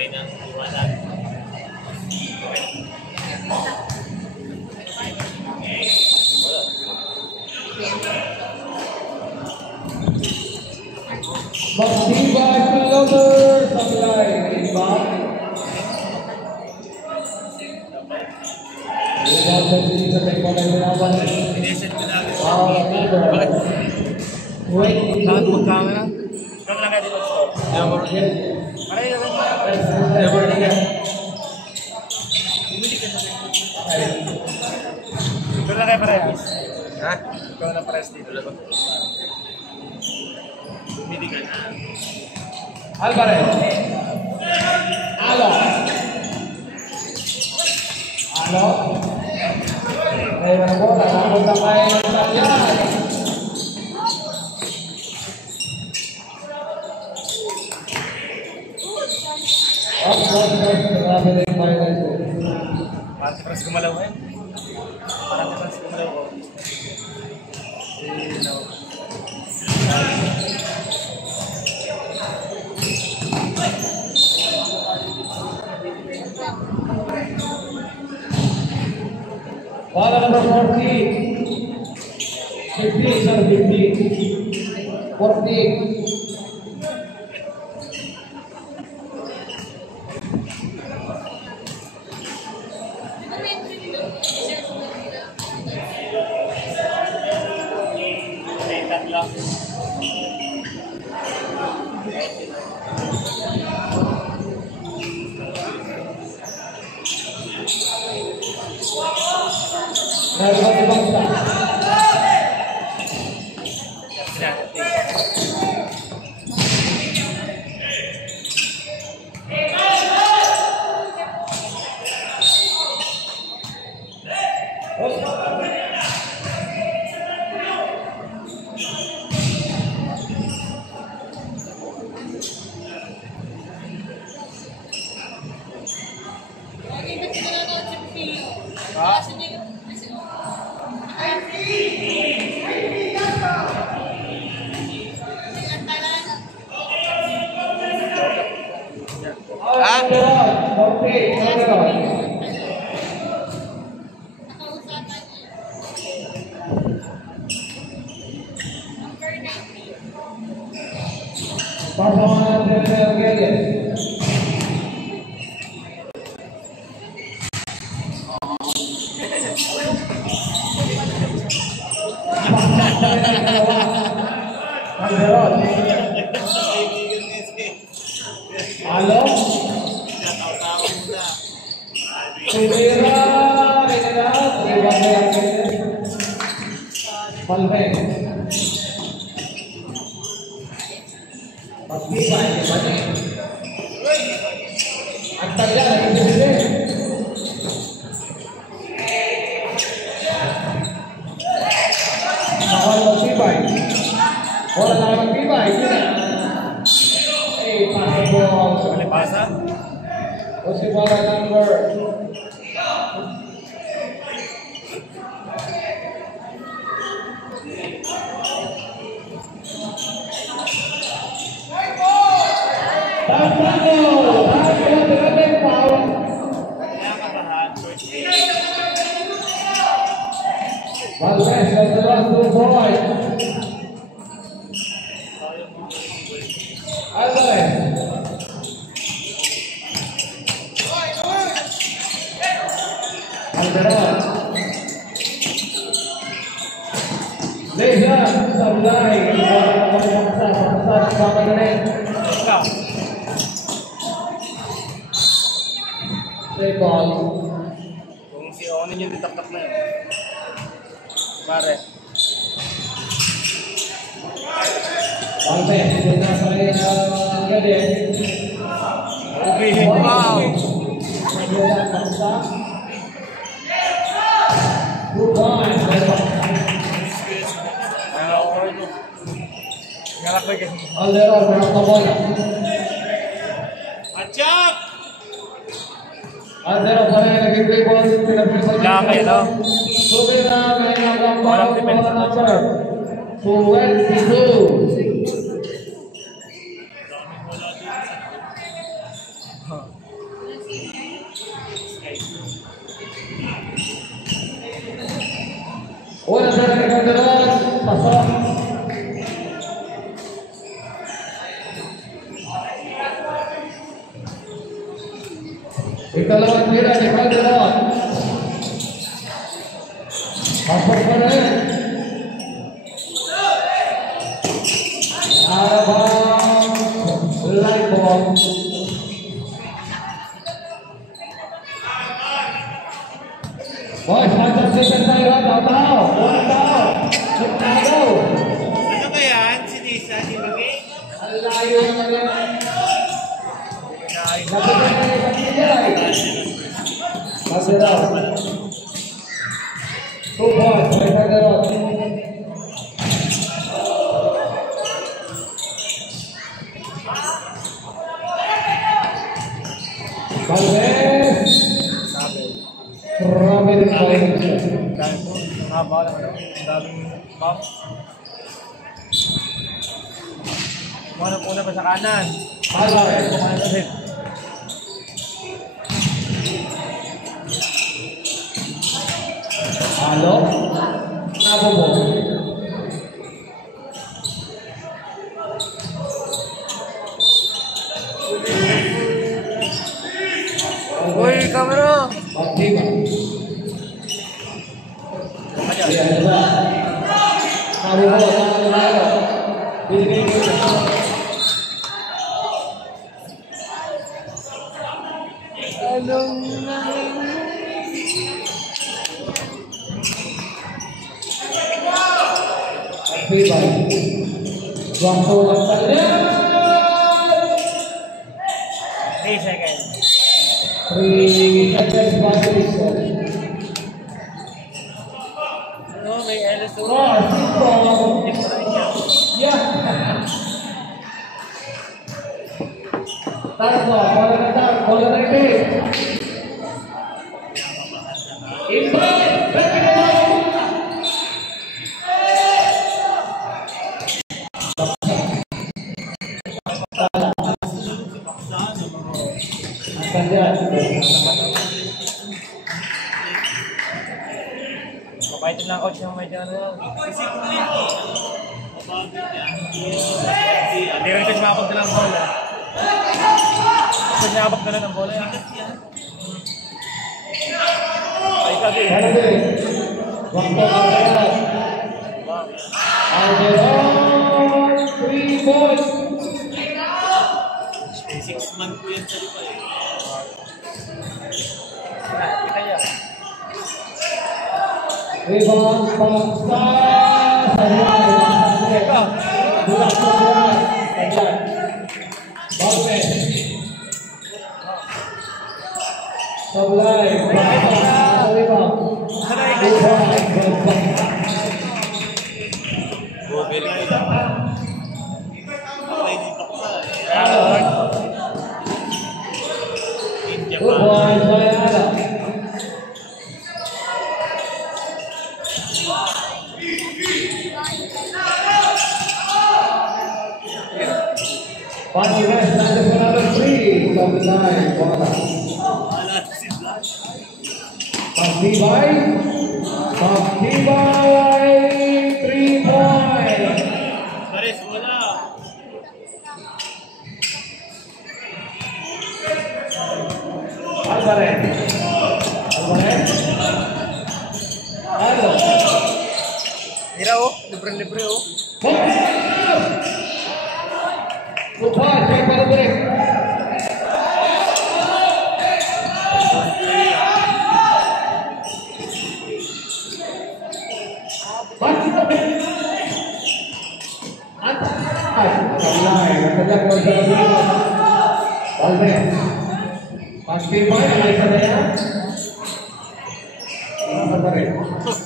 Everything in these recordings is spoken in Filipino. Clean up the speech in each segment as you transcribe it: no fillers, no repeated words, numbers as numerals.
Okay ng iwanan. Magtibay kilometer supply inbound. Ineset ko na. Wait, Bakit mag-camera? Kung lang natin mag-stop. Never again. Maray na rin. Never again. Ikaw lang kayo parehas. Ha? Ikaw lang parehas dito. Bumili ka na. Alvarez. Alo. Alo. Ngayon ang bola. Napunta kay Tatiana. Parang si Franz gumalaw eh. Parang si Franz gumalaw ko. Ball number 40. 50, sir, 50. 40. Halo? What's the ball number? Valdes, that's the last two boys. Alvarez. Alvarez. Leja, Sablay. Play ball. Kung si Onin yung titak-tak na yun. Pare. Valdes, hindi na sa rin ang gade. Okay, wow! Good boy. Ngalak lagi. Aldero, berapa bola? Acap! Aldero, boleh lagi play ball. Laki, no? Subira, main Walang depensa. number 22. Ikalawang tira ni Calderon. Pasok pa rin. Abang light ball. Boys, 100 seconds tayo. Tao. Walang tao. Chicago. Ano ba yan? Si Nisa, si Lugi? Ang layo naman yan. Napagod na yung pagkilay. Calderon. 2 points by Calderon. Valdez. Grabe rin pa rin siya. Dahil po, ang haba naman. Ang daming bump. Una pa sa kanan. Alvarez. Kumain ulit. Halo. Nabobo. Uy, kamera! Pagtiba. Ayan, diba? Nabobo. Nabobo. Binigay ko siya. Pagtiba. Waktu waktunya 3 seconds. 3 seconds basis. Ano, may LSO. Ya. Tarik bola, bola datang, bola naik. Imbang, back in the ball. Mabaitin lang coach yung medyo ano. Hindi rin kasi makapag na ng bola. Kasi nakapag na lang ng bola yan. Ay sabi. Waktu Calderon. Calderon, 3 points. 6 months po yan sa lipa eh. Kita yan. Rebound paksa. Bulat sa bulat. Ayan. Baumes. Sablay. Rebound. Good boys by Adam. Pani West lands for another 3 from the line. Pagtibay. 3 points. Pares, wala. Alvarez. Halo. Mira oh, libre-libre oh. Lupa, check para break.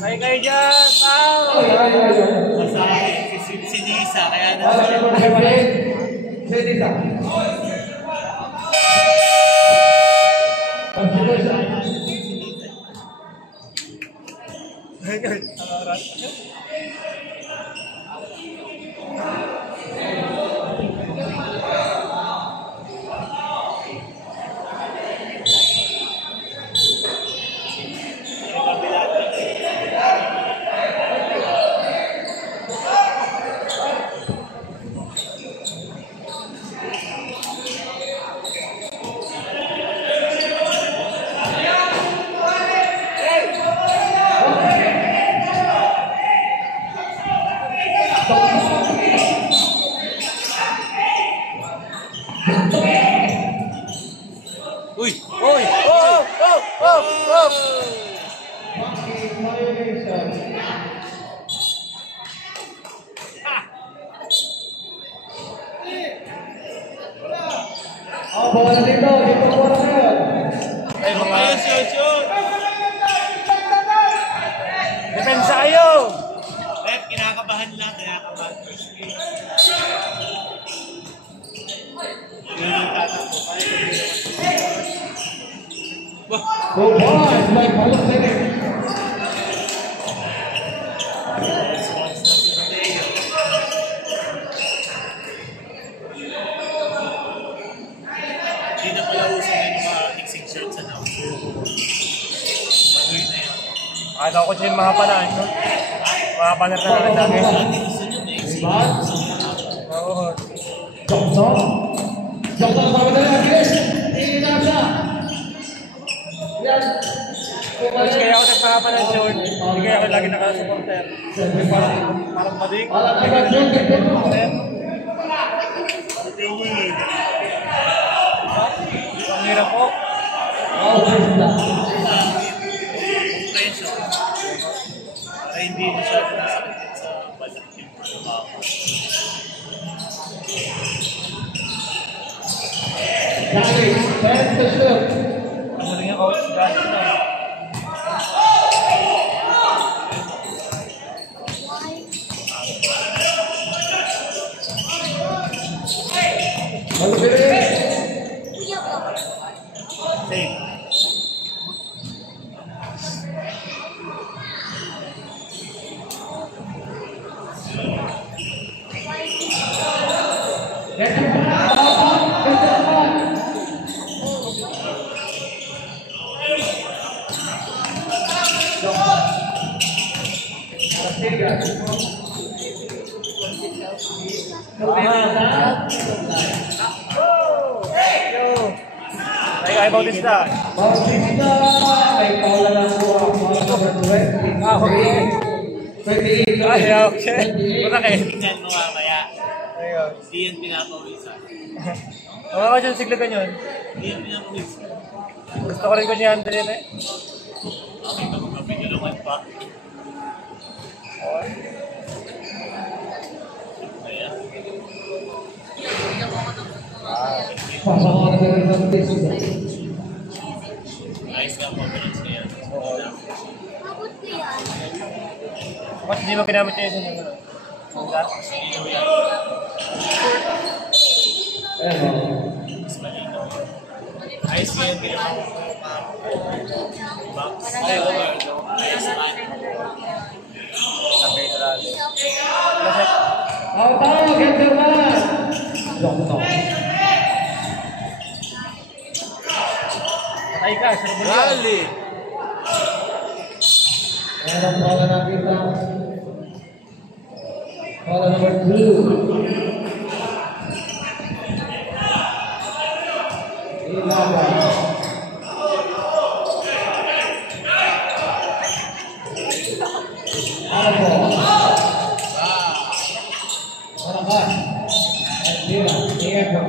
Hay kayo dyan, pao! Masahe, si Nisa, kaya na. Uy! Uy! Oh! Oh! Oh! Oh! Oh, bola dito. Dito bola ngayon. Ay, mga... Shoot! Depensa kayo! Rep, kinakabahan lang, kinakabahan first game. Yung tatakbo, kaya Good boys, may balot din eh. hindi na pala uso na yung mga mixing shirts, ano? Mag-win na yan. Akala ko siya yung mga panaan, no? Mga panar na lang dami. Oo. Johnson. Johnson sama dengan Chris. Ini nasa. Yan. Coach, kaya ako nagpapanan short. Hindi kaya ako lagi nakasupporter. Parang madik. Alat kita Jung. Ang hirap po. Oh, basta. Compression. Kaya hindi masyado nasakit sa balat yung trabaho. Dali, set to shoot. Ano rin yung coach? Gano'n na. Malupit. Save. Ay, Bautista. Bautista ay paula na po ang mga number 20. Okay. 28. Ay, okay. Muna kayo. Tingnan mo mamaya. Ayun. Hindi yan pinapawisan. Mga ka dyan, siglagan yun. Hindi yan pinapawisan. Gusto ko rin ko si Andre eh. Okay, magpapinulungan pa. Kaya. Pasok na rin ng test. Ayos ka ang pabilis na yan. Mas hindi mo ginamit niya yun. Mas malinaw. Ayos ka yung ginawa mo. Box. Ay, overload. Ayos naman. Sabay na lang. Ang tawag, gentleman. Johnson. Patay ka, sarap mo yan. Meron paula na kita. Paula number 2. Ilaga. Arbo. Marakas. Lira. Diego.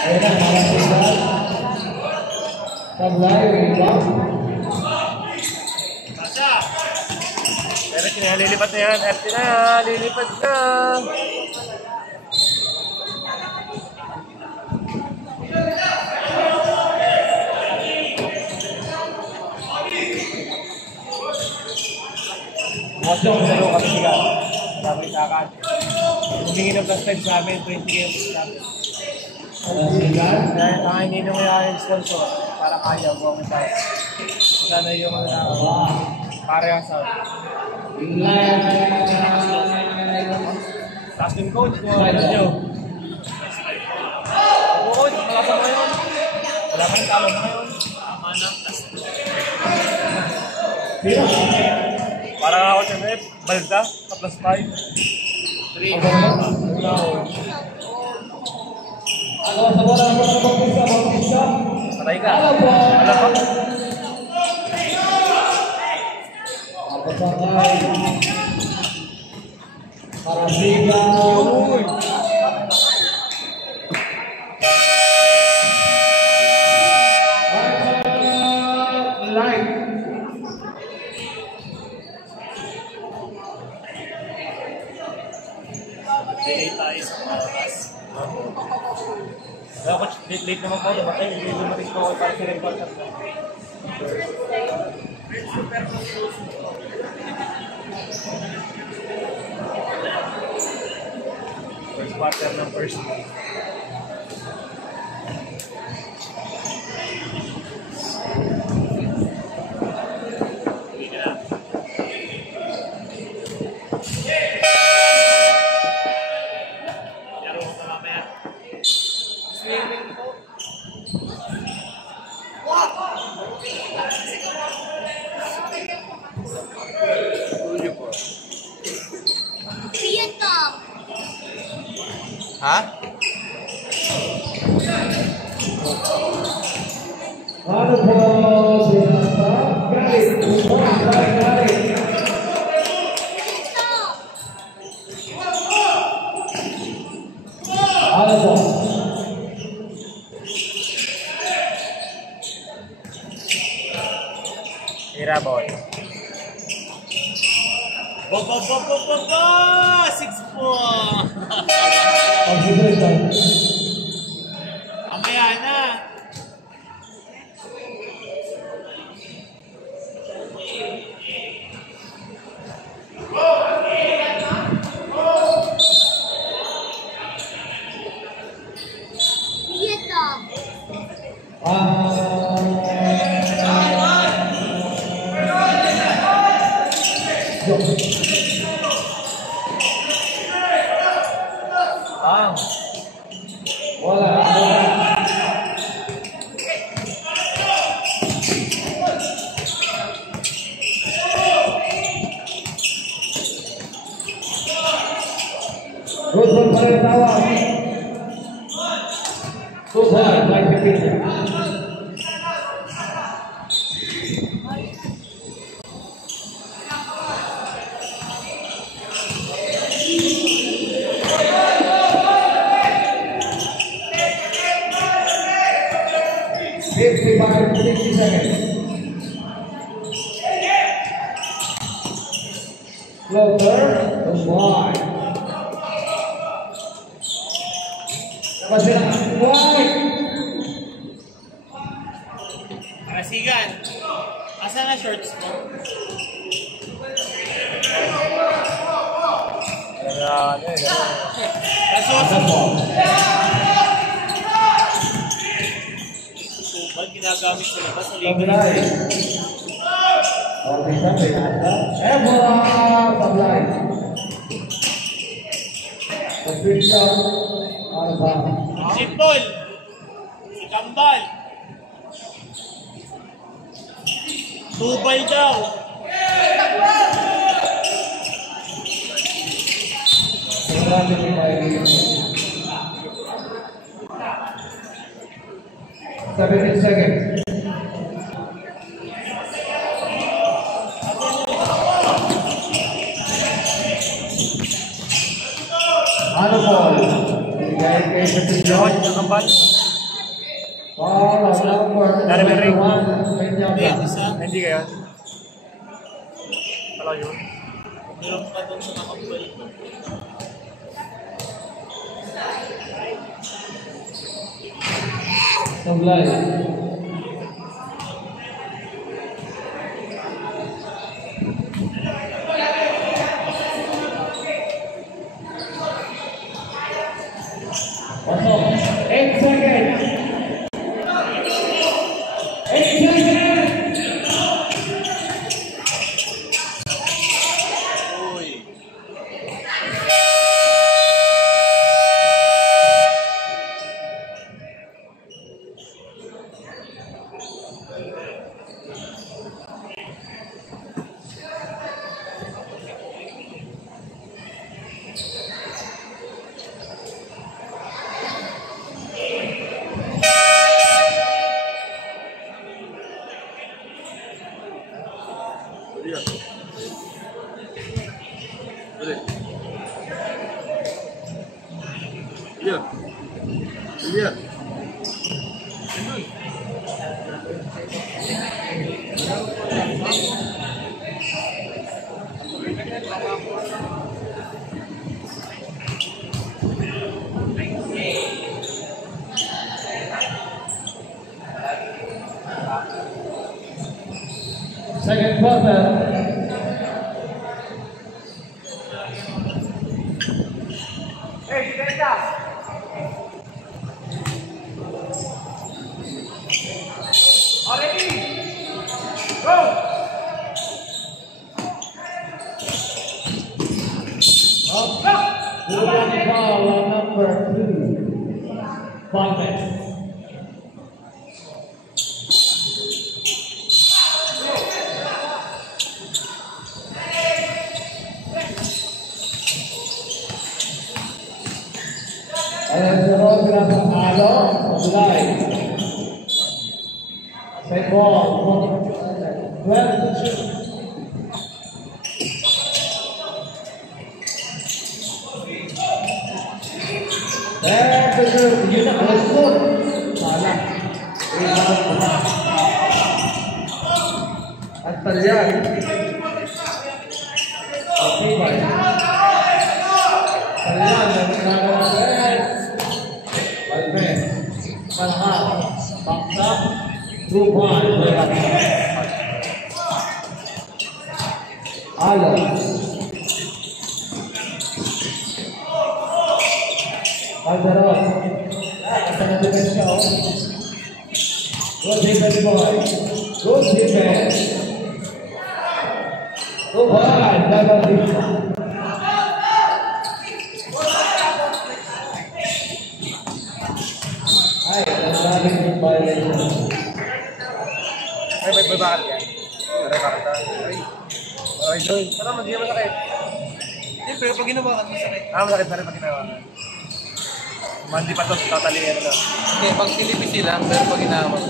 Ayun na, marakas. Tablay, rebound. Pero lilipat na yan. FT na, lilipat na. Bukas yung laro kami siya. Marami kakan. Humingi ng plus 5 sa amin, 20 games sa amin. Dahil ang ninong yung sponsor para kaya buwang ito. Sana yung parehas sa taas yung coach, mga nyo. Ako coach, wala pa ngayon. Wala pa rin talo na ngayon. Tama na. Parang ako sa net, balda, sa plus 5. 3. Ako sa bola ng Bautista. Patay ka. Alam po. Wala pa. Sakay. Parasigan. Light. Delay tayo sa oras. Dapat late naman po. Dapat ay lumating po ako para sa report. First quarter ng first game. Hindi ka na. Laro mo pa mamaya. Vietnam. Ha? Ano po sinasa? Galit. Galit. Vietnam. Ano po? Hira boy. Ba! 6 po! Observation. Mamaya na! Vietnam. Wala. Rusun pada tawar. Susah, like pikirnya. Fifty-five, 60 seconds. Floater, terus wide. Masih wide. Parasigan! Asa na shorts mo? Ba't ginagamit sa labas? Tablay. Okay, tablay ada. Tablay. Official Alba. Simple! Si Kambal! Tubay daw! Grabe ni Maylin. 17 seconds. Ano ball? Bigay kay Petition. Kambal. Ball of number Dari Merry. 21. Hindi, Peña. isa. Hindi kayo. Wala yun. Meron pa doon sa nakambal. Tablay. Pasok. 8 seconds. 8 seconds. Uy! Yeah. Second quarter. One foul on number 2. 5 minutes. Ayan sunod sila sa Alo, July. Set ball, 12 to shoot. There to shoot, yun ang result. Salah. At talyan. Okay ba? Talyan, nagkakaroon ng red. Balme. Malhal. Baksa. Rupan. Alo. Alvarez. Asa na defense siya, oh. Good defense, boy. Good defense. Good boy. Double defense. Ay, nagsabi yung violation. Ay, may bakal yan. Ay, bakal tayo. Ay, Joy. Ano, hindi naman sakit. Eh, pero pag ginawa ka, masakit. Masakit na rin pag ginawa. Mandi pa to, tatalihan na. Hindi, pag silipis sila, pero pag ginawa ko.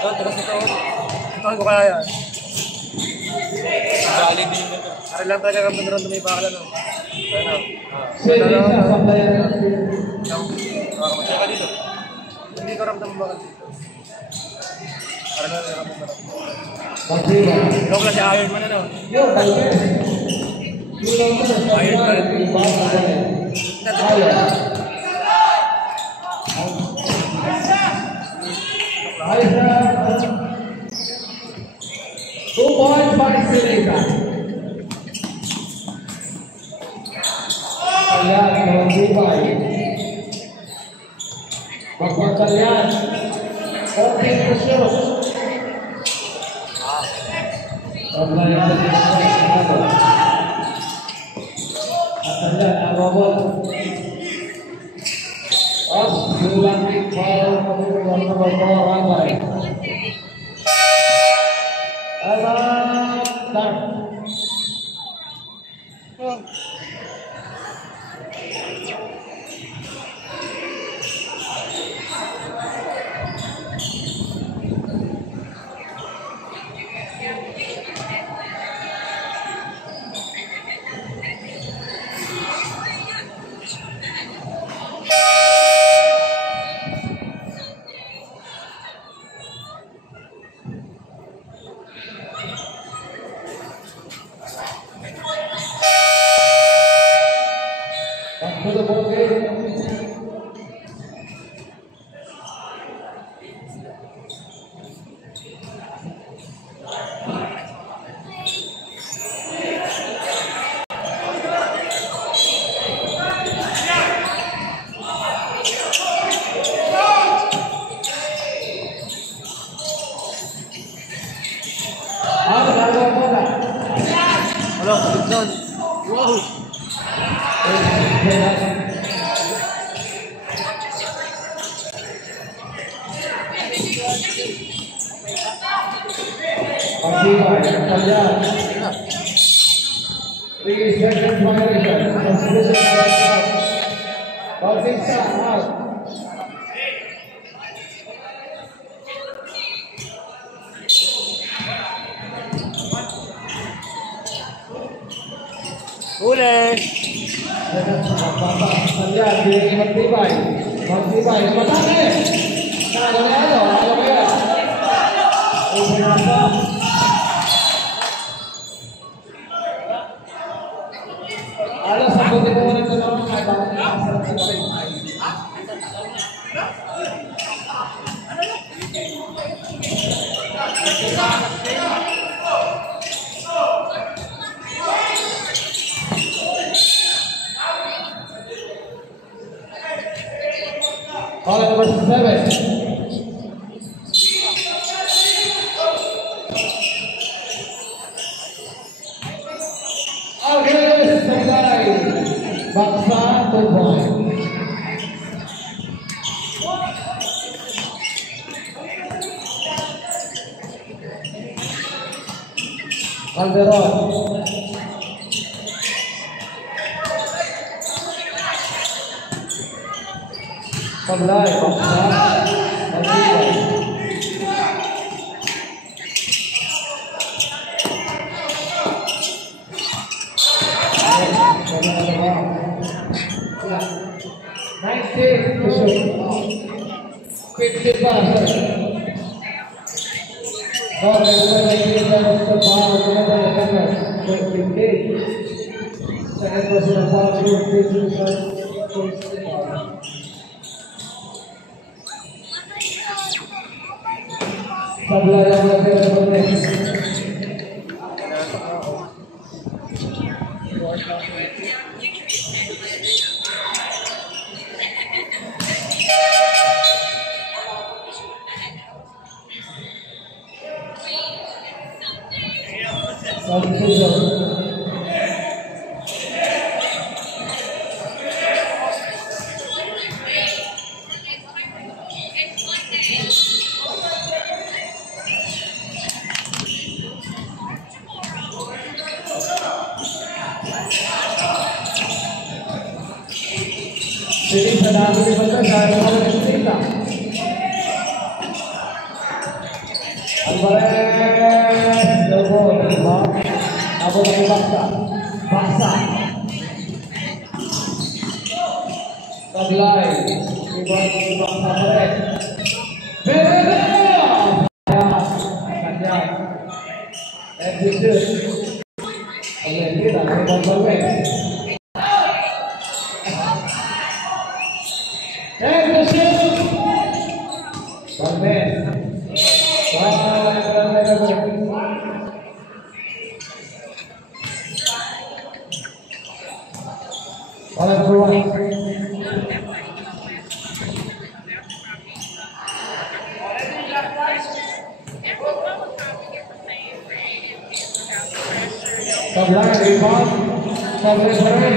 Tapos ito. Ito ko kaya yan. Galing din yung ito. Ari lang talaga kami naroon may bakal ano. Ano? Sige, sa sabayan ng Saka dito. Hindi ko ramdam bakal dito. Ari lang ramdam mo. Pagdiba. Ikaw pala si Iron Man ano? Yo, balme. Yun ang sa Iron Man. iba sa balme. Ayan. Ayos. 2 points para Silica. Talyan, Mawagubay. Magpagtalyan. 14 to shoot. Sablay ang Talyan. At Talyan, ang robot. As Yulang Foul Pagkulang number 4 Rabay. Start. Back to the ball game. Hello, good doon. Wow! Pagdiba, Talyan. 3 seconds violation. Transmission out. Bautista out. Huli! Ayan, di magtibay. Magtibay. Matake! Ano na yan? Ano ba yan? Upunasa. Alas, ako din mo rin ito naman. Ay, bakit nakasarap sa tabi? Call number 7. Okay, Sabay. Baksa, 2 points. Calderon. Sablay, baksa, Calderon. Sablay yang jadi sedang dibentuk dari orang kita. Alvarez, double, Abu Dhabi Baksa, Sablay, Ibu Baksa Alvarez, Pereira, Kandian, execute, oleh kita, Alvarez. Sablay, rebound, Sablay sore.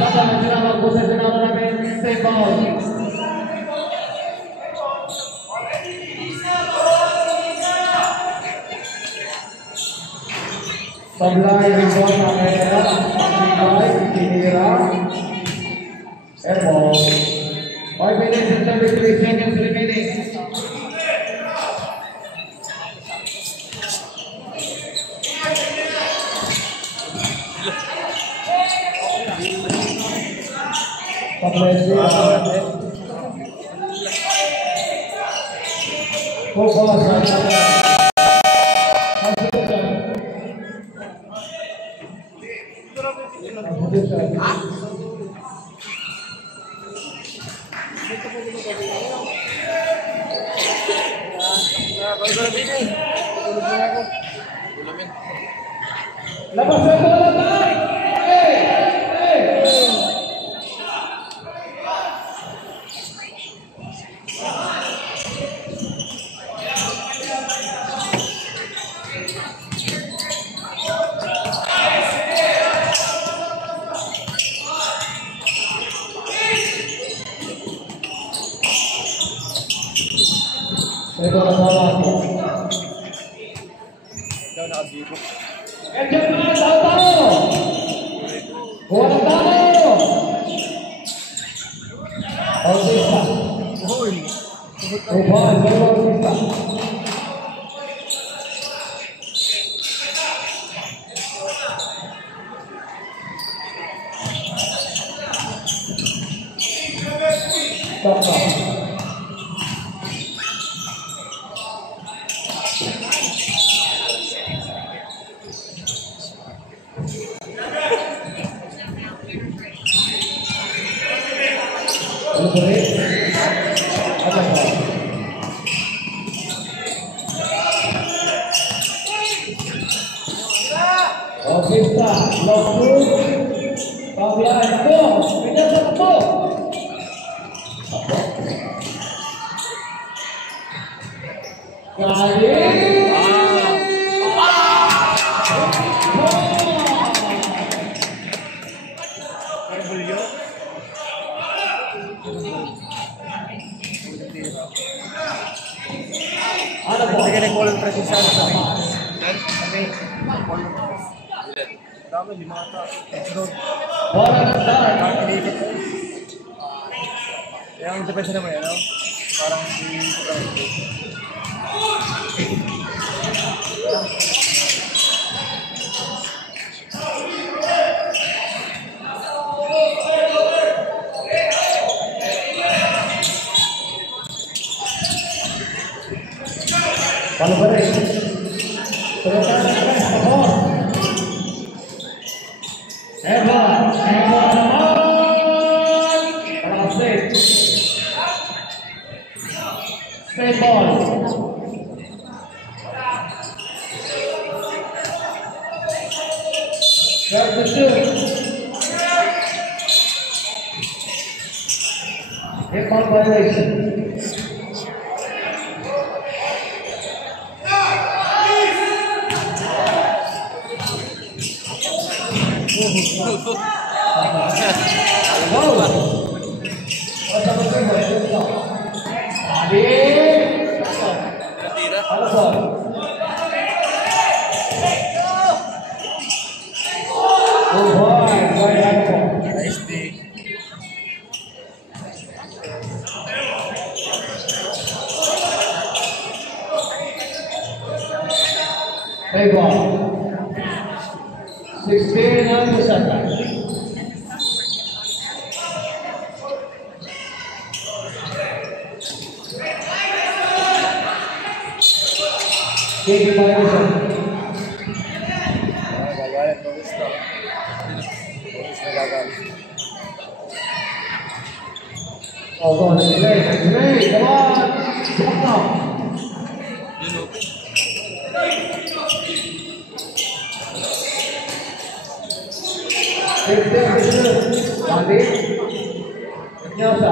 Dapat menjelang posisi nama save ball. Sablay, rebound, kamera, Sablay, Kinira, airball. 5 minutes and 33 seconds remaining. Lepas bola tarik. Bola bola. Ikaw nakabiro. Ejekan tahu. Bola tahu. Bisa. Bisa. Stop. Kita langsung Pabla itu pindah satu. Kali Ada bigyan ng call precision sa akin. Dami di mga ta. bola start. Yang depensa naman yan, no? Parang di Bola balik. Teruskan Evan. Straight ball. Grab the shoot. Hit ball violation. nice day. Big ball. 16 on the second. Game violation. Gagalit mo gusto. Boris na gagalit. Oh, go on, delay, come on. Come on. Mandi. Nyasa.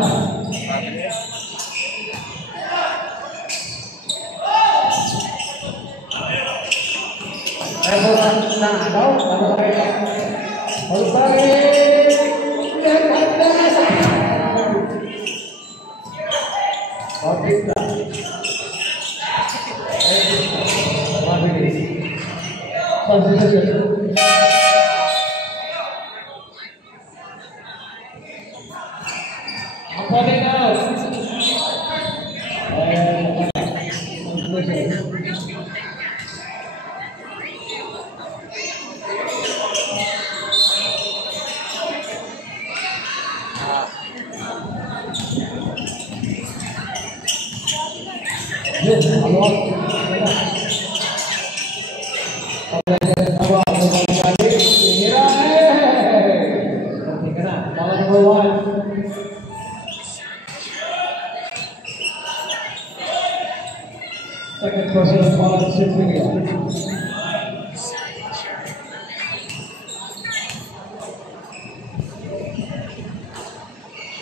Second person ball shifting it.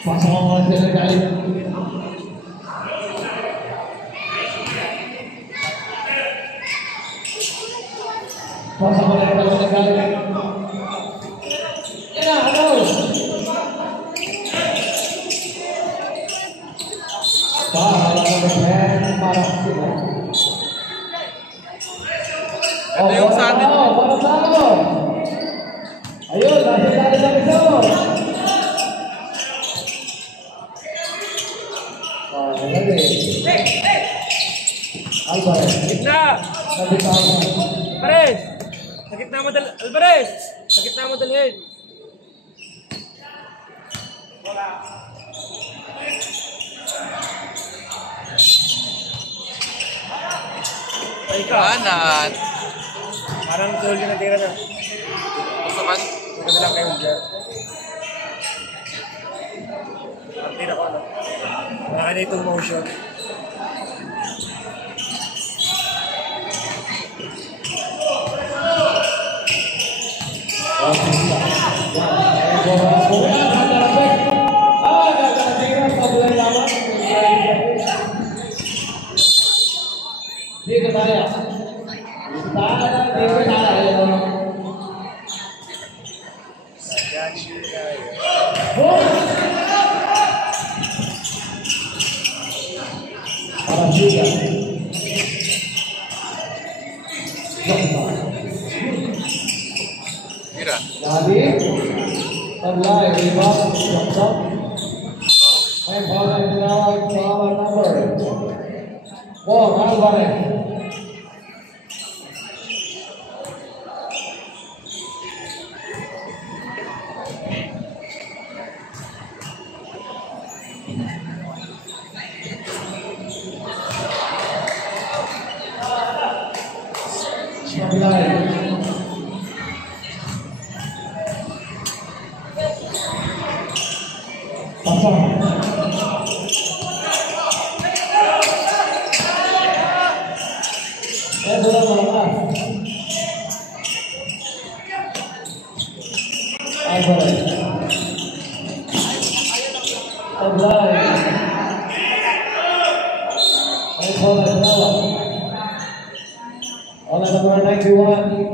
Pasang dari kali. Pasang dari kali. Ya, halo. Ito yung sa atin. Ayun, nasa tayo sa piso. Alvarez. Gitna! Alvarez! Sa gitna mo Alvarez! Sa gitna mo dalhin. Ay ka. Kanan. Parang solid na tira na. Gusto man? Maganda lang kayo dyan. Ang tira ko ano. Wala na itong motion. Dito tayo. Dito tayo. Para juga. Kira. Jadi, sebelah lima, stop. Main bola yang dilawan power number. Ball, mana balik? Oleh nomor 91.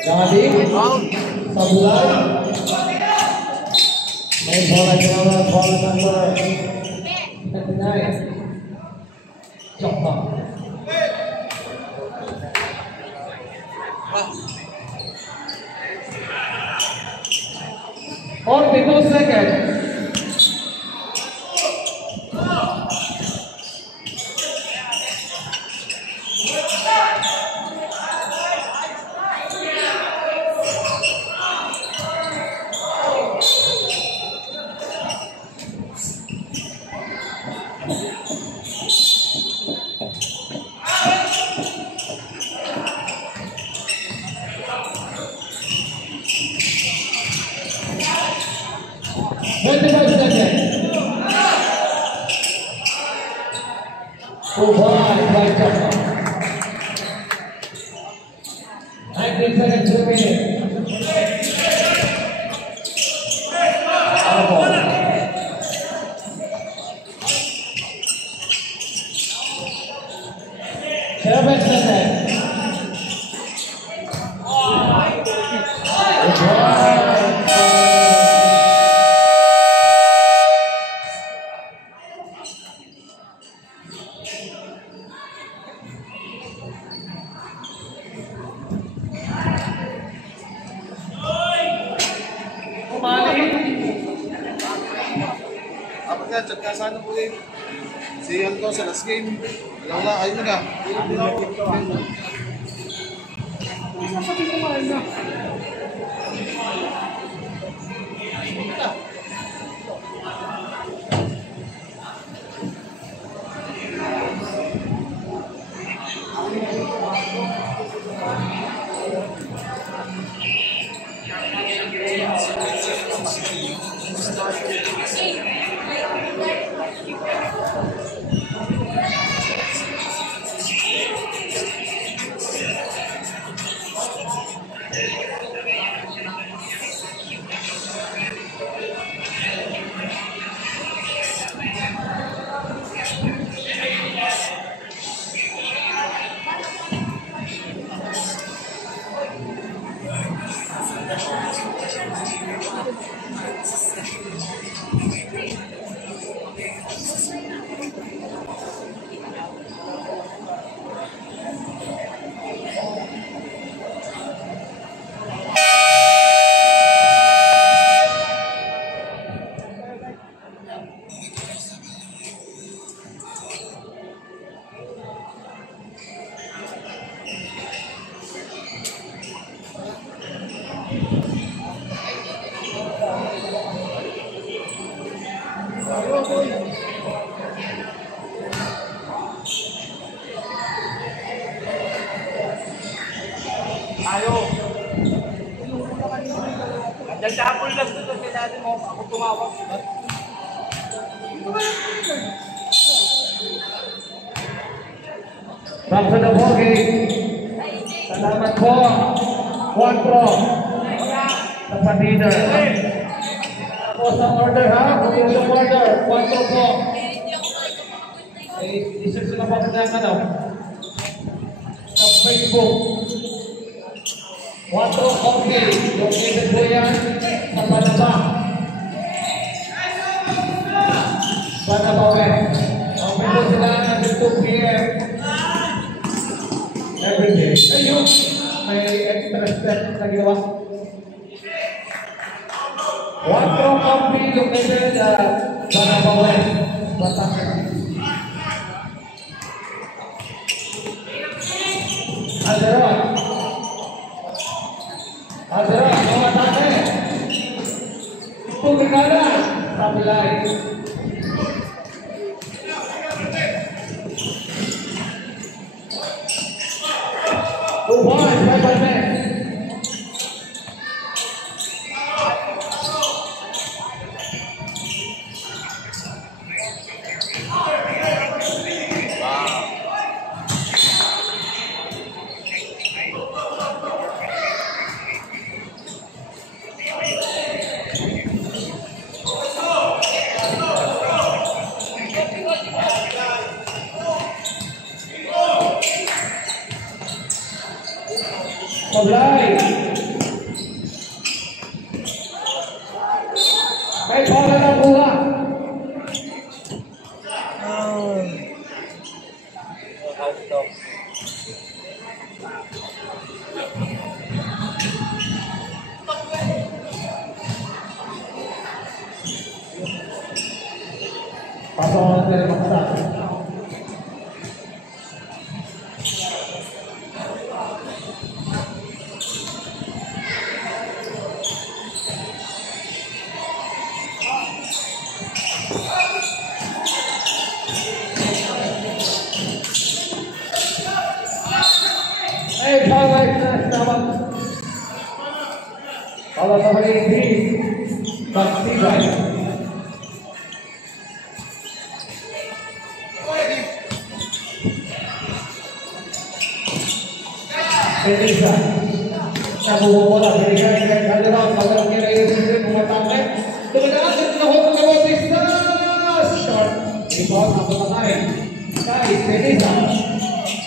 Jadi, sebulan main bola jalan bola number 39. Coba. Or 2 seconds. Sana po si Anto sa last game. Wala, ayun na ka. Sabi ko mahal na. Tayo. Nagdapol lang dito sa dati mo. Ako tumawag. Back to the ball game. Salamat po. 1 pro. Sa partida. Tapos ang order ha. Tapos ang order. 1 pro po. Isip sila pa sa ano. Sa Facebook. 1 pro coffee. Located po yan sa Panaba. Panaba West. Open po sila until 2 p.m. Every day. Ayun, may extra step na ginawa. 1 pro coffee located sa Panaba West. Batangas. Alderon. Alderon, mga tatay. Pumigala sa bilay. Uwan, bye-bye. Pablay. May bola na buha. Pasok ang telemaksa. Kalau sama ini Baktibay. Elisa nabuo bola binigay kay Calderon pagkat kaya yung pumatake dumadaan sa nahot ng Bautista short rebound ang patay kay Elisa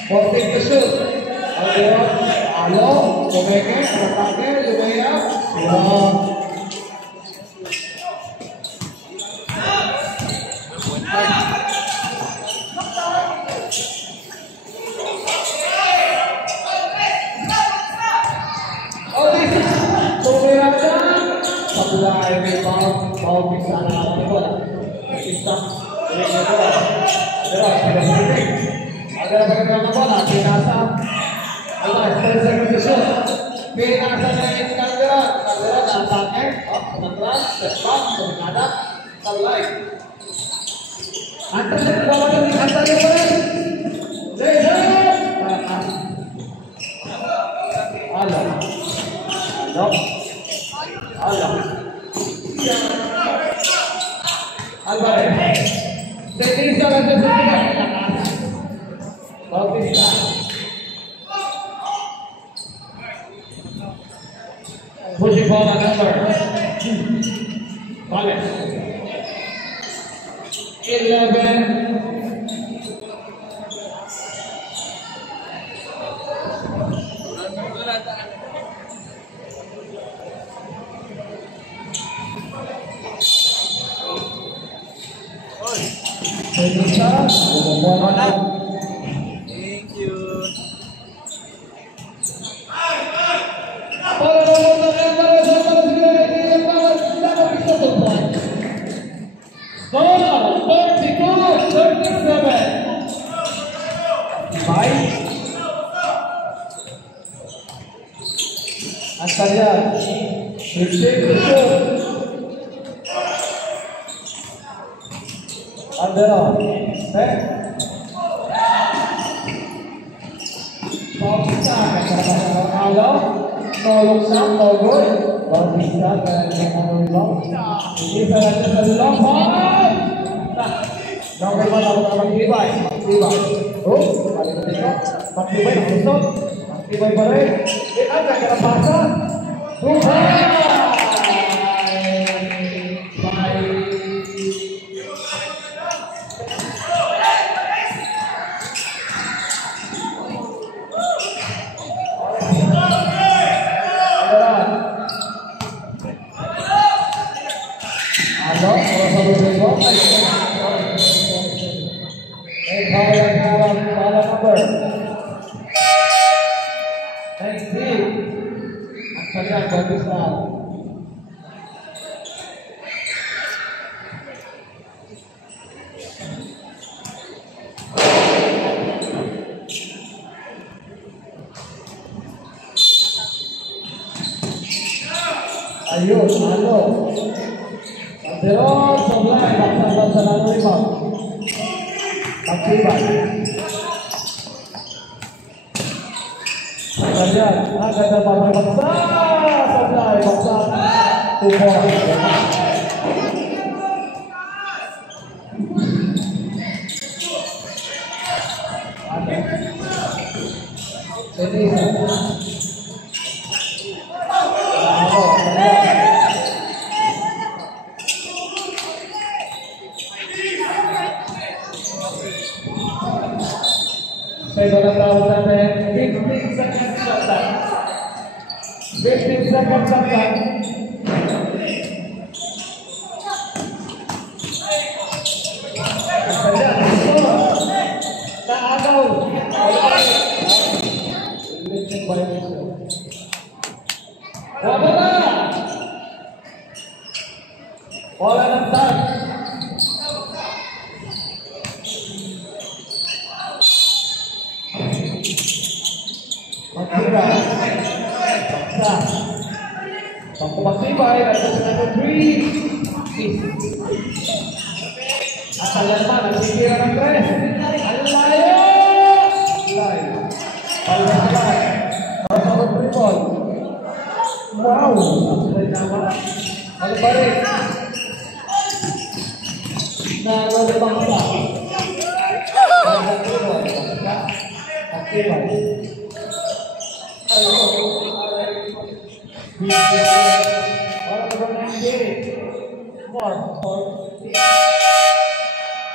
posting the shoot Calderon alo kumeke atake lumaya Pabulan may bawang bisa na ako ni bola. Isa, ulit na bola. Pero, pinasitig. Agad na pagkakang bola, pinasa. Alas, 10 seconds to shoot. Pinakasan na yung Calderon. Calderon, atake. Penetran, step back, berkanan, sablay. Antar sa bawah dari antar yang benar. Reza. Allah. Allah. Alvarez. Setista la defensa. Bautista. Pushing ball at number. Vale. 11. Thank you. Antalya, Calderon, Bautista, kalau nolong sang nolong, Bautista dan nolong, ini salah satu lompat. Nah, bagaimana kalau Tibay? Oh, ada ketika Tibay masuk, Tibay balik, ada kelepasan, Ayo, halo. Calderon, sebelah, baksa lalu lima. Tibay. Kalian ada dapat baksa, sebelah, baksa. Tubor. Ini. Saya tahu sampai 15 seconds shot. 15 seconds shot. Tak ada. Bola lantar. Tibay, that's number 3. Asal yang mana? Sikir ng 3. Ang layo! Para sa ball. Wow! Ang balik. Nagawin bangsa. Tibay.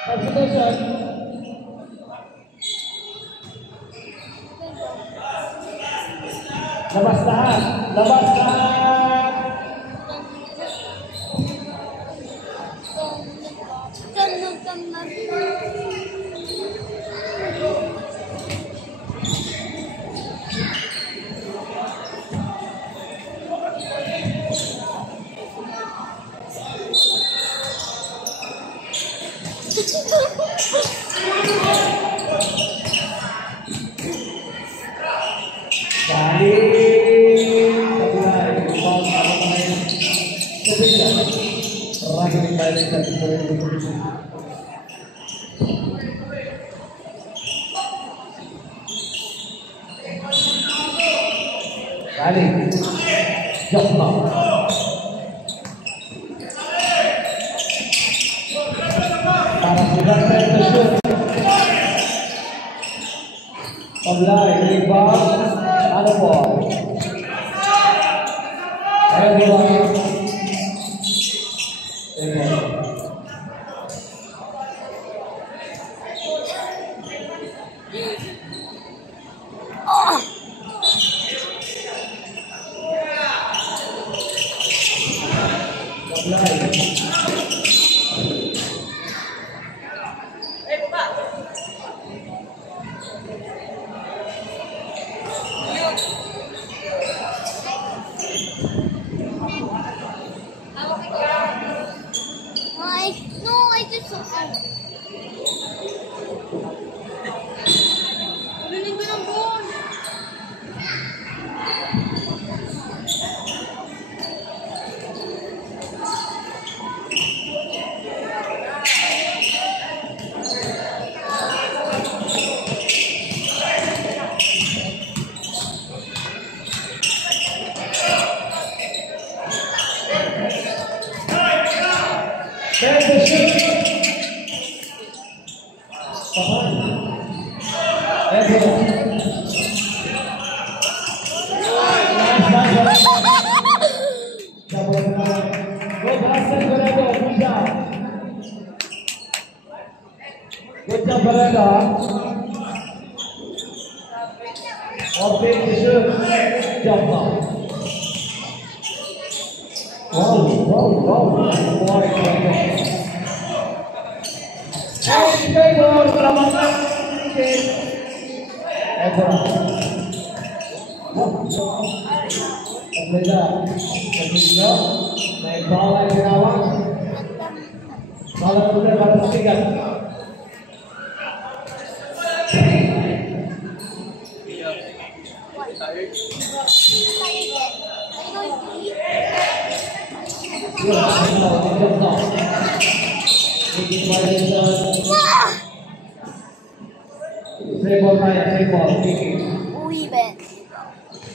Substitution. Labas lahat. Kali Jokno para sudah tersebut Oblai rebound ada ball I just saw Galing ko ng ball.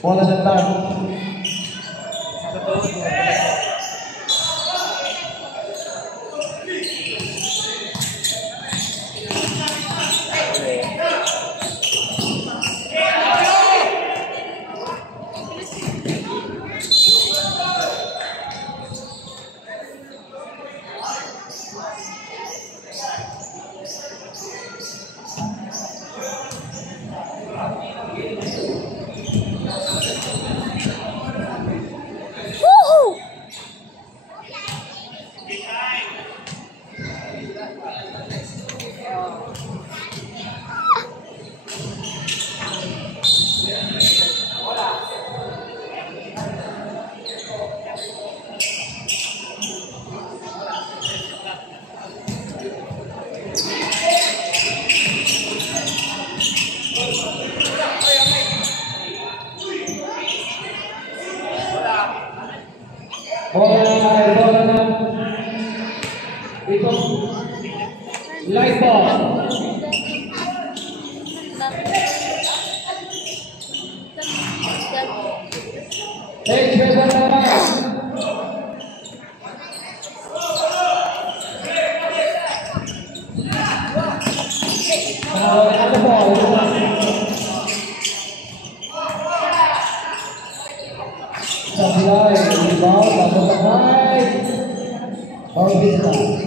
Bola datang. Light ball. Take care of that. At the ball. Supply, ball, supply. Ball business.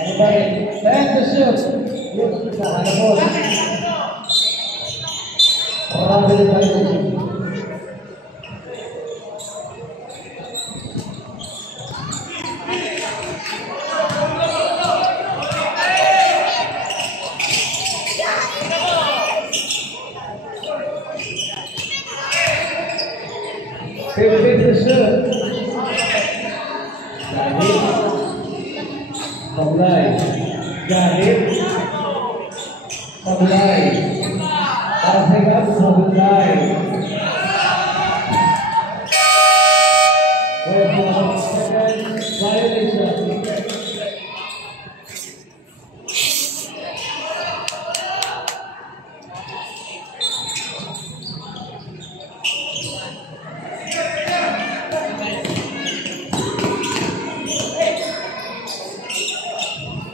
Everybody, stand to shoot. Look, ada bola. Orang beli balik. Right.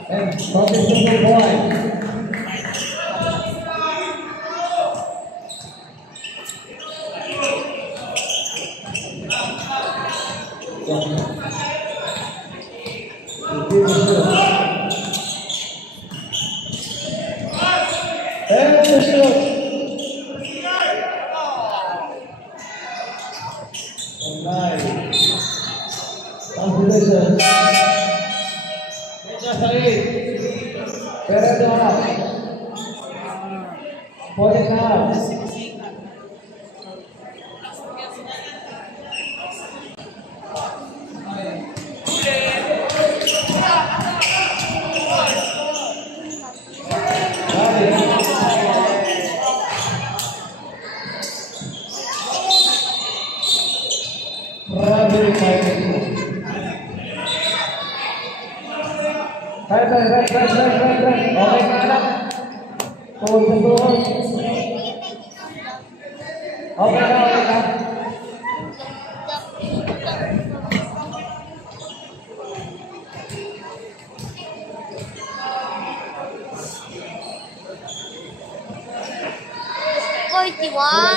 And position point. And the shoot. Position.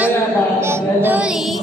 Then 38.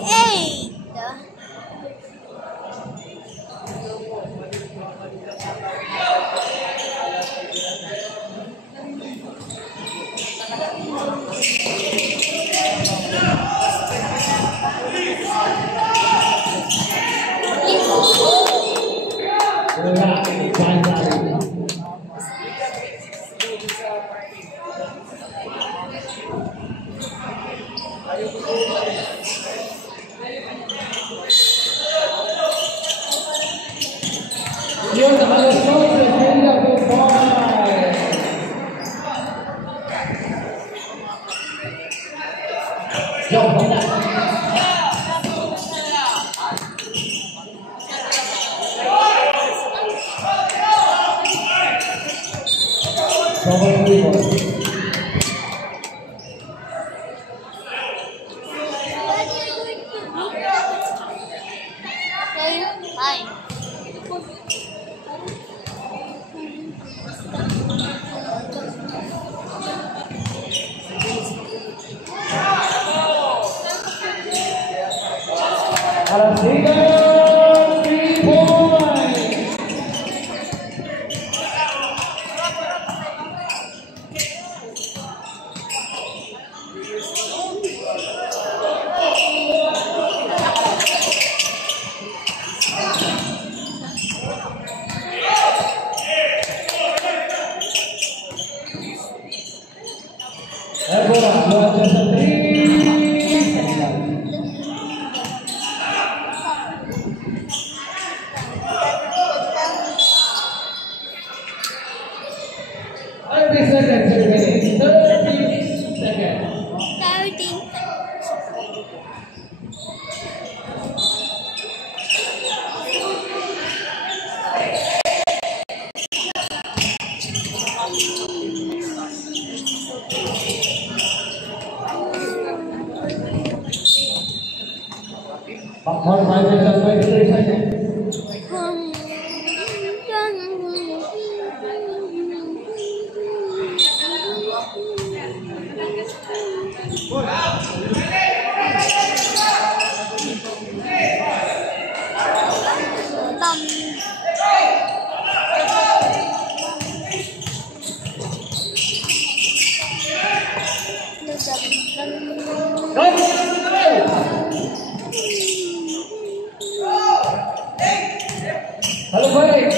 Halo baik,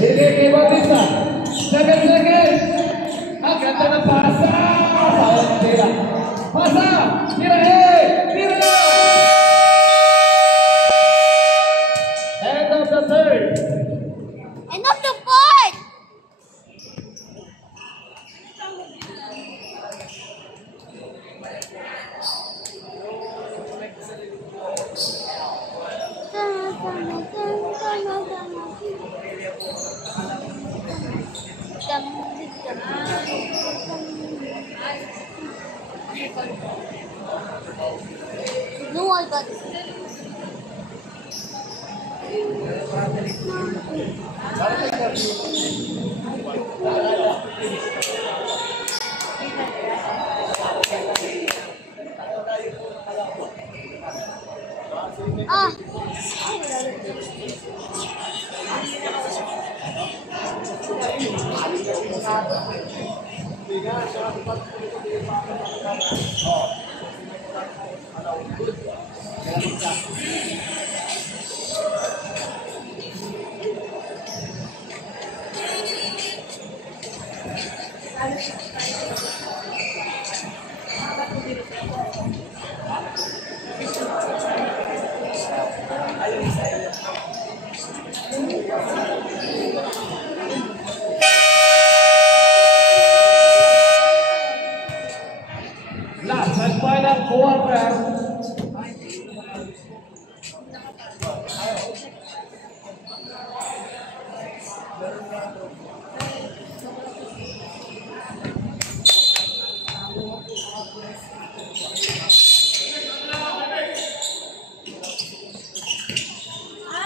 Dede Batista, second, agak tanah pasang, salah tidak, pasang, tira, end of the third, End of the fourth. No, I got it. Ah. Last and final quarter.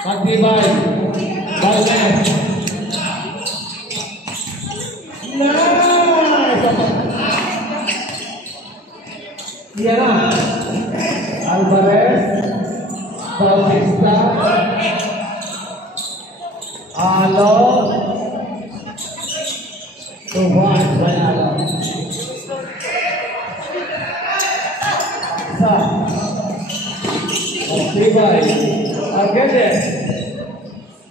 Matibay, Valdez. Nice. Yan na. Alvarez, Bautista, Alo, Tuhan, Alo. Sa, Matibay, Argentes,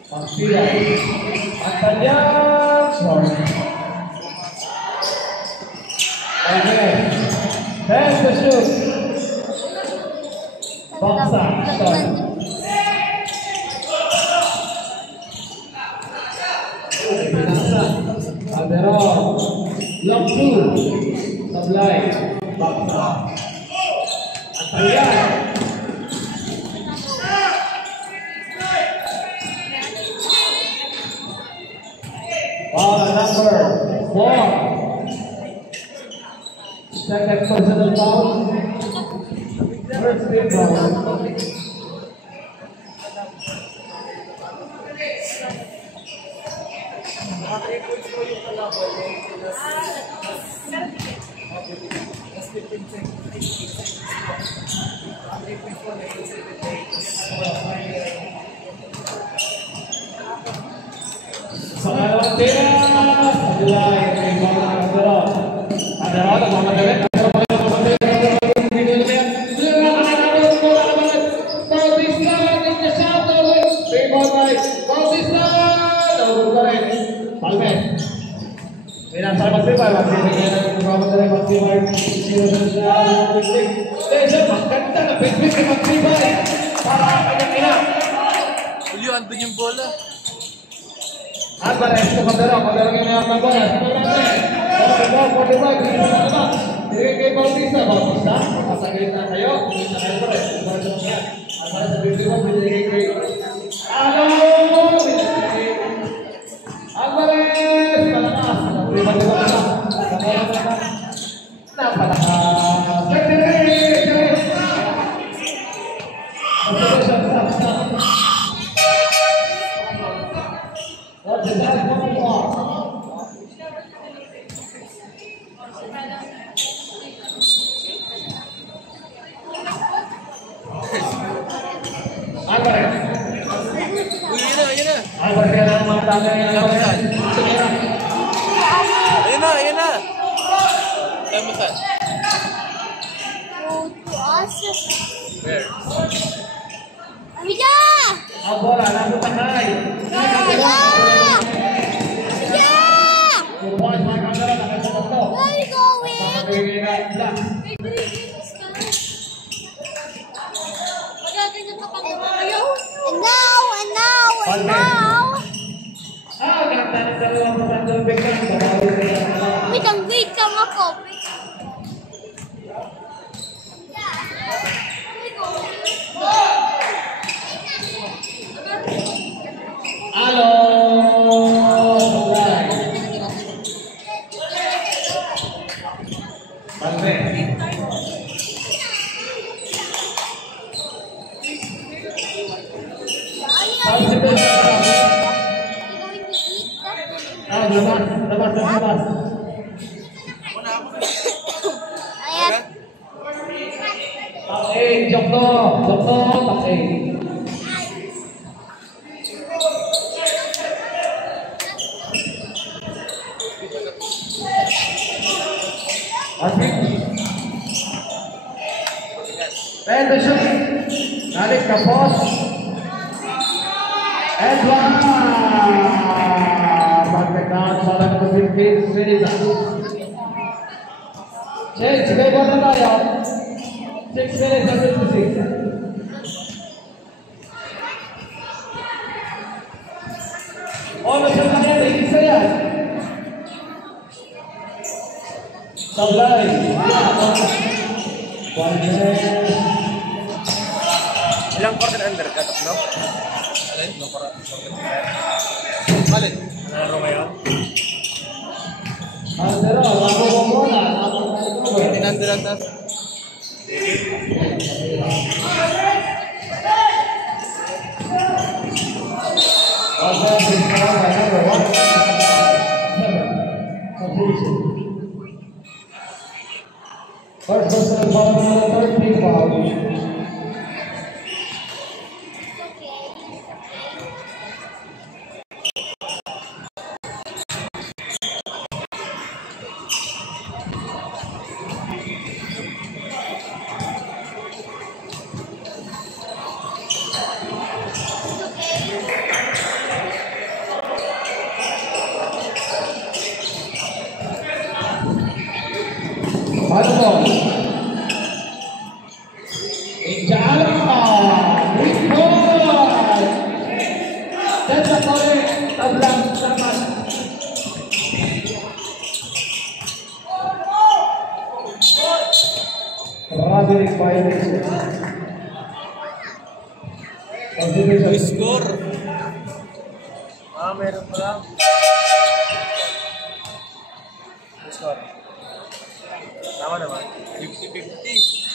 Matibay, Antalya, sorry. Okay, there's the shoot. Bangsa, sorry. Calderon, lock two, Sablay, Bangsa, Antalya. Ball number 4. Second personal foul. First free throw. Pangalawang tira, Sablay, may bola ng Calderon. Calderon, nagmamadali. Bautista, take the shot. Big ball by Bautista. Nahulog pa rin. Palme. Pinasal magsibay. Nagmamadali magsibay. Magkanta na big-big na magsibay. Para kanyang Julio, andun yung bola. Alvarez ke Calderon yang menang bola. Dirigir ke Bautista, pasang kita kayo, bisa Alvarez, Alvarez berdua dirigir ke Alvarez, kalah, terima Alvarez. Yun na. Alvarez yang mga tanggal yang Kamutan. Ayun na. Kamutan. Go to us. Where? Amida! ang bola nasa tangay. Amida! Amida! Kupuan sa Calderon nakasabot to. Where are you going? And now. Ganda ng dalawang pasandol bigyan. Wait lang ako. Halo. Palme. Lepas. Narik ke pos. Edward. Pakaikan salah ke Philippines. Change bebas ya. 6 minutes and 56. All of them are ready to say Sablay. 1 minute. Ilang quarter under ka, tatlo? Alin? No, Alin? Ano ngayon? Pero, ako muna. Under. First person foul, third team foul. Score. Meron pa lang. Score. Tama naman. 50-50.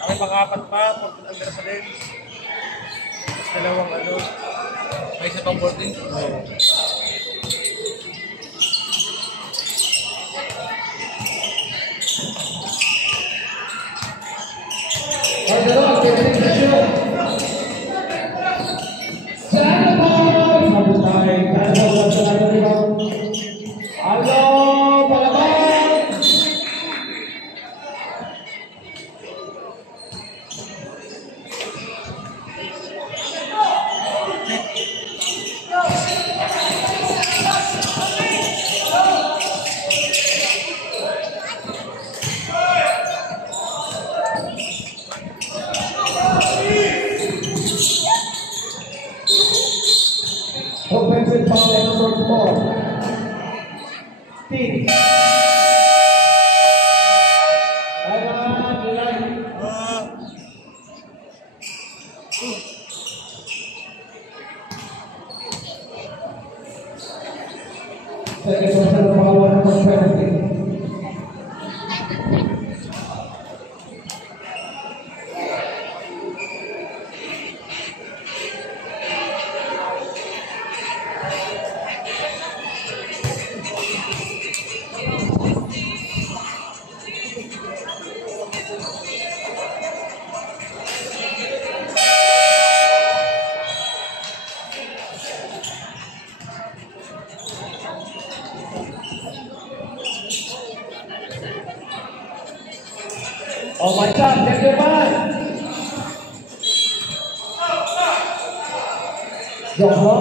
Ang pang-apat pa, under pa din. Tapos dalawang ano, may isa pang boarding. Offensive foul number 4. Team. Second offensive foul number 20. Oh my God, get your man! Joko.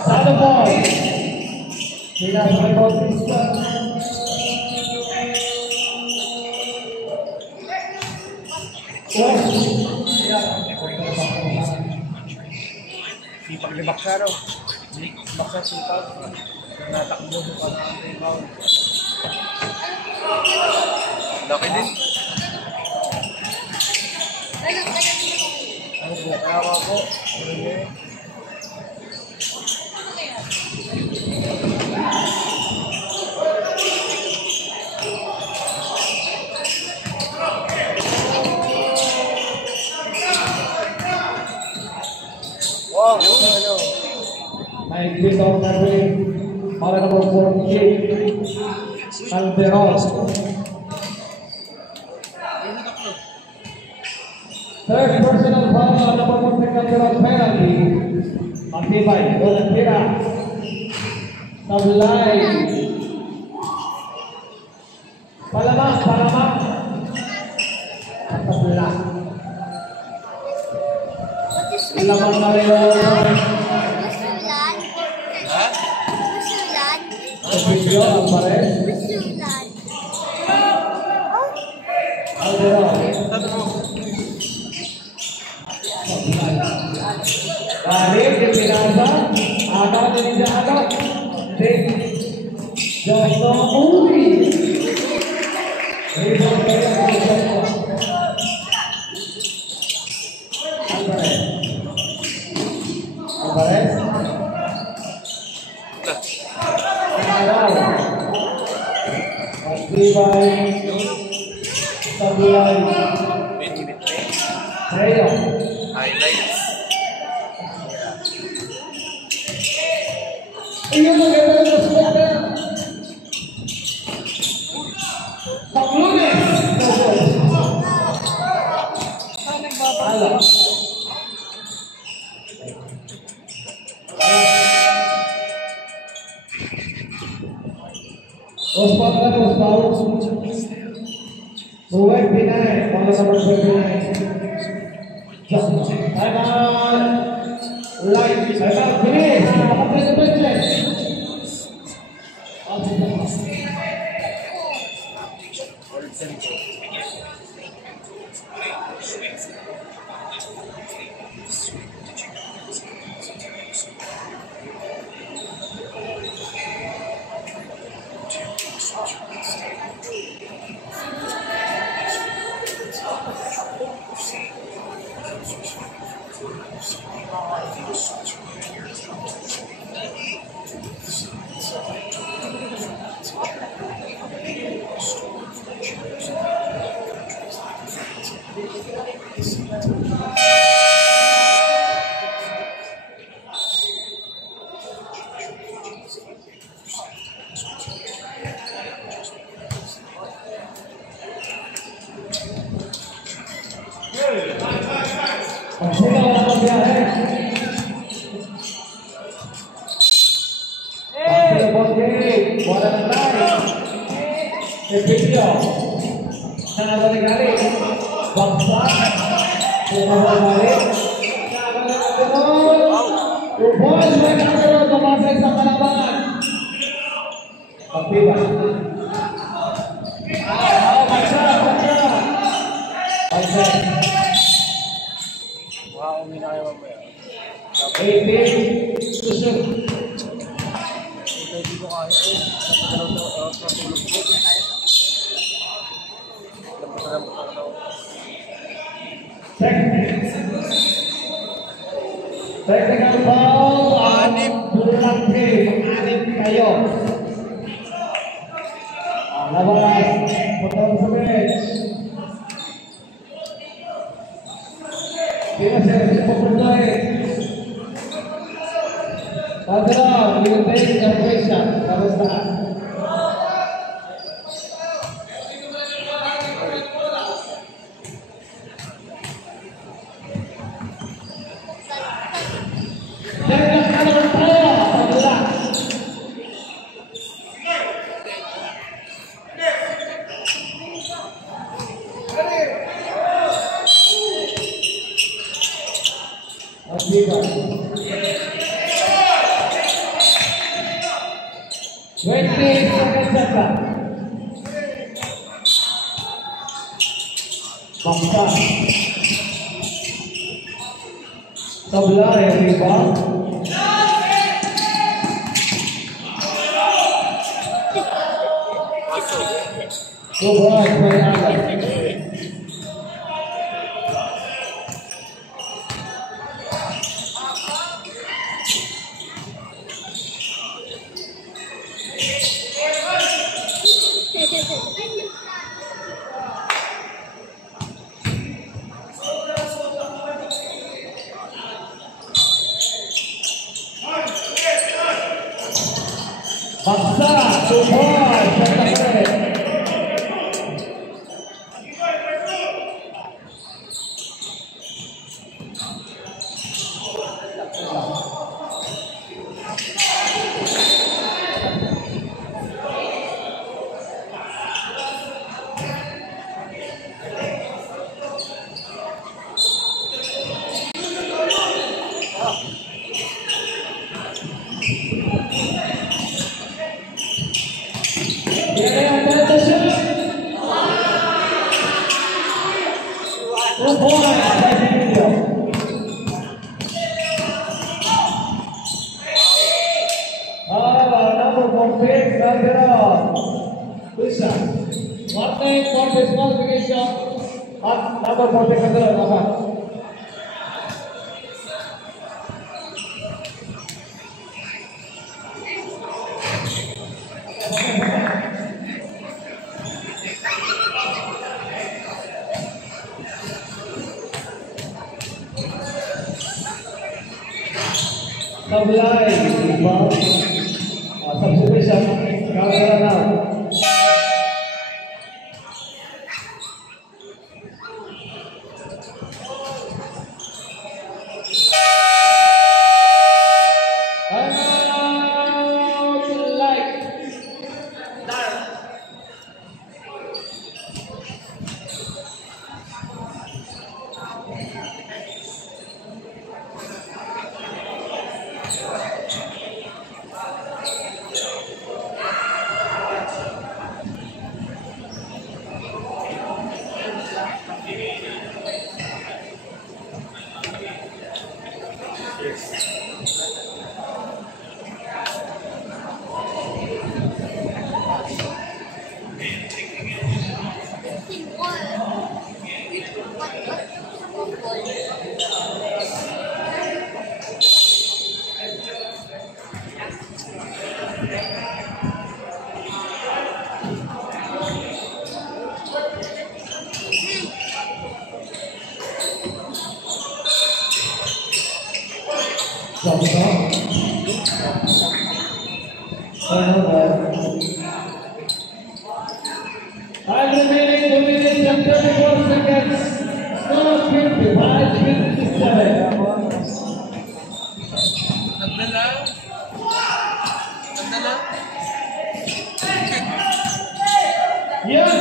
Satu poin. Tidak berkonsisten. Sipag ni Baksa raw. Baksa sipag. Natakbo sa pag-rebound. Laki din. Ano po? Kaya po. May quick out na rin para number 48 Calderon. Third personal foul number 14 Calderon penalty. Matibay, bola tira. Sablay. Palamang. Tabla. What is Lamang na rin. Masulan? Ha? Masulan? Video Alvarez. Masulan. Calderon. Sabi mo. Balik di pinasa. Agak din siya agak. Joso Uri. Rebound kaya ang Joso. Alvarez. Matibay. Sablay. Reo. Highlights. Iyon ang ganda ng spot. Panglunes. Ala. Osman ka ng Osman. Suwag Pinay. Para sa mga Pinay. Time on. Light. Time on. Finish. Kapag sa budget. Technical foul, anim Durante, anim kayo. Labas, potong sa bench. Kaya siya pupuntahe. Padra, you take the pressure. Tapos na. Sebelah yang riba. Coba saya ada. Support sa Tapalit. Sablay, substitution, counter now. I'm remaining 2 minutes and 34 seconds. Score 55-57. Ganda na. Ganda na. Yes.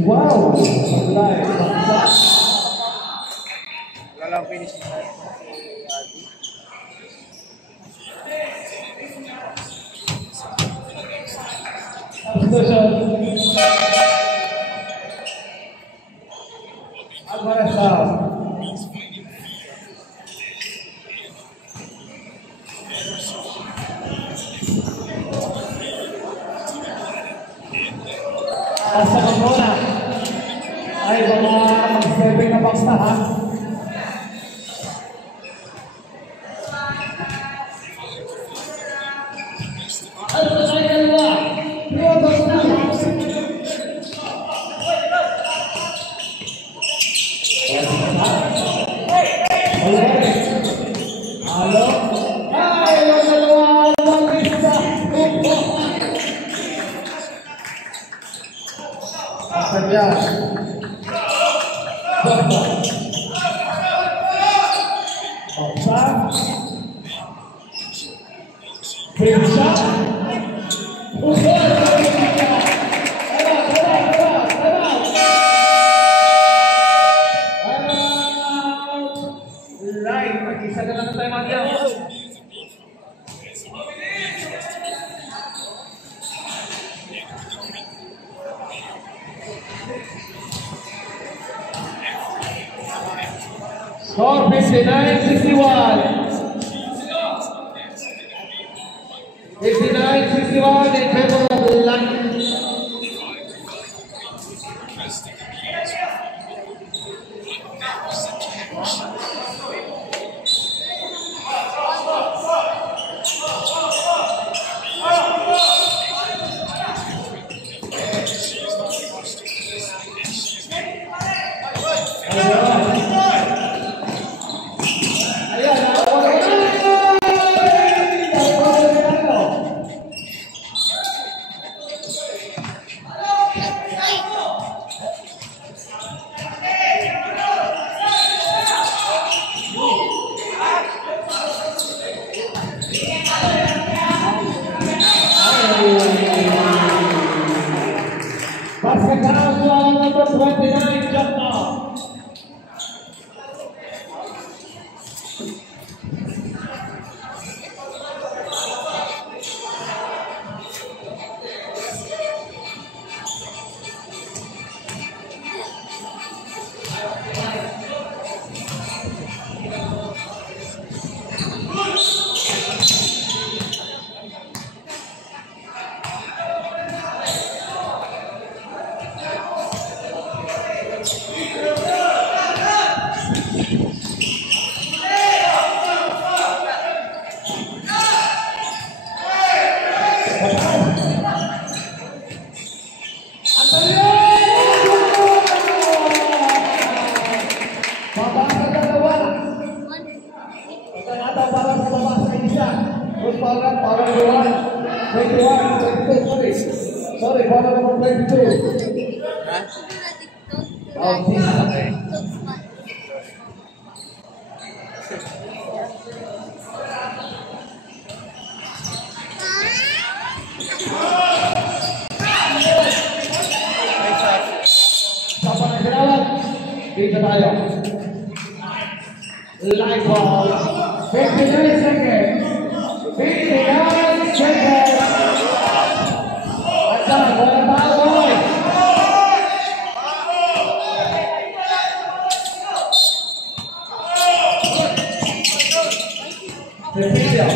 Wow! Live. Wala lang finishing na. Substitution. Alvarez foul. Sa Corona ay mga mag-serving na baksahan. Ano na tayo dalawa? Piyotos na! Halo? Ay, yung dalawa! Mag-isa! Saja. Opsa. Bisa. Right, mag-isa na lang tayo magyaw. Score 59-61. 59-61 in favor of London. Second round number 29, jump off. Sorry, follow number 22. Siapa yang kerawat? Dito tayo. Live ball. 59 seconds. 59 seconds. Attack, bola tahu, boy. Cecilia.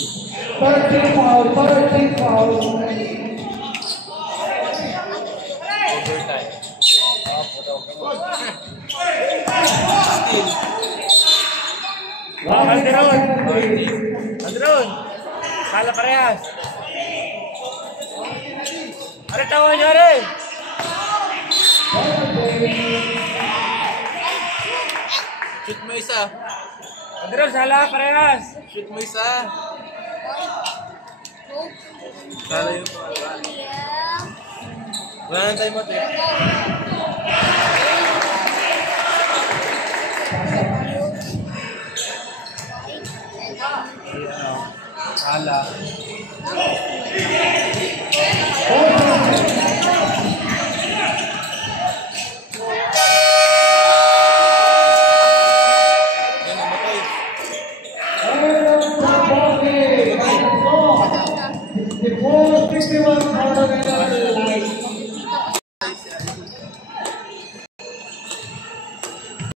13 foul, 13 foul. Overtime. Calderon! Calderon! Kala parehas! Ano tawa niyo rin? Shoot mo isa. Calderon, sala parehas! Shoot mo isa. Kala yung pangalan. Wala nang time mo, te. Sala.